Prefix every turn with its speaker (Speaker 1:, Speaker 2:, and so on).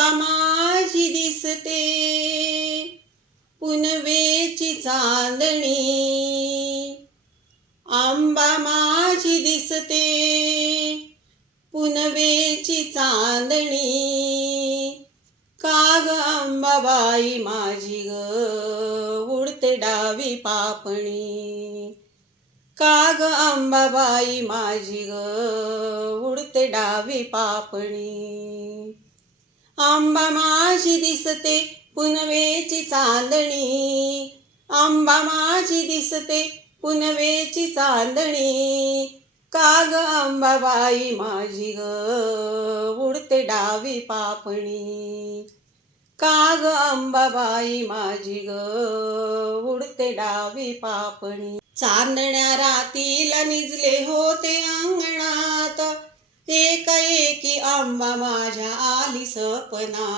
Speaker 1: आंबा माझी दिसते. पुनवेची चांदणी. आंबा माझी दिसते. पुनवेची चांदणी. काग अंबाबाई माझी ग उडते डावी पापणी. काग अंबाबाई माझी ग उडते डावी पापणी. आंबा माझी दिसते पुनवेची चांदणी. आंबा माझी दिसते पुनवेची चांदणी. काग अंबाबाई माझी ग उडते डावी पापणी. काग अंबाबाई माझी ग उडते डावी पापणी. चांदण्या रातीला निजले होते अंगणात. एका की आंबा माझ्या आली सपना